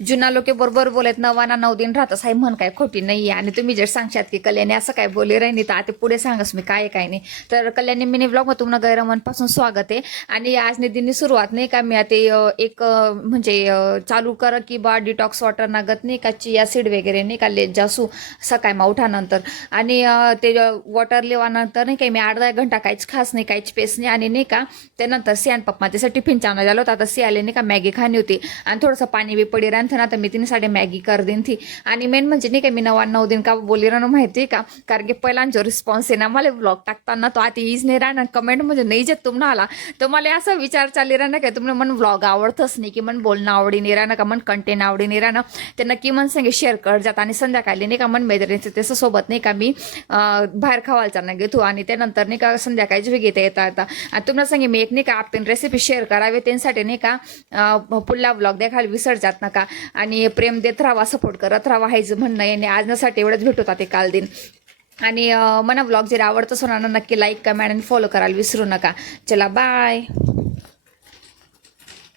जुना लोके बरोबर बोलत, नवाना 9 दिन राहतच आहे म्हण काय खोटी नाही. आणि तुम्ही जर सांगशात की कल्याणी असं काय बोले राहिनी तर आता पुढे सांगस मी काय काय नाही. तर कल्याणी मिनी ब्लॉग मध्ये तुम्हाला गैरमनपासून स्वागत आहे. आणि आज निधीने सुरुवात नाही का मी आता एक म्हणजे चालू कर की बा डिटॉक्स वॉटर नागत नाही का चिया सीड वगैरे नाही का लेत जासू सकाळी मग उठानंतर. आणि ते वॉटर लेवानंतर नाही काही मी अर्धा घंटा काहीच खास नाही, काहीच पेस नाही. आणि नाही का त्यानंतर सियान पप्पा त्याचा टिफिन चालू झालं होता. आता सियाले नाही का मॅगी खाणी होती आणि थोडंसं पाणी बी पडी राहतं ना, तर मी तिने साडे मॅगी कर देईन थी. आणि मेन म्हणजे नाही का मी 9 दिन का बोलली राहणं माहिती का, कारण की पहिल्यांचा रिस्पॉन्स आहे ना मला ब्लॉग टाकताना तो आता ईज नाही राहणार कमेंट म्हणजे नाही जे तुम्हाला आला तर मला असा विचार चालले राहणार का तुम्हाला मन ब्लॉग आवडतच नाही की मन बोलणं आवडी नाही राहणं का मन कंटेंट आवडी नाही राहणं, ते नक्की मन सांगे शेअर कर जात. आणि संध्याकाळी नाही का मन मैत्रिणीचं त्याचं सोबत नाही का मी बाहेर खावायचा ना घेतो आणि त्यानंतर नाही का संध्याकाळची बी घेता येता आणि तुम्हाला सांगे मी एक नाही का आपण रेसिपी शेअर करावे त्यांच्यासाठी नाही का पुढला ब्लॉग देखायला विसर जात नका. आणि प्रेम देत राहा, सपोर्ट करत राहा हायचं म्हणणं आहे. आणि आजसाठी एवढंच भेट होता ते काल दिन. आणि मला ब्लॉग जर आवडतं सोना नक्की लाईक कमेंट आणि फॉलो करायला विसरू नका. चला बाय.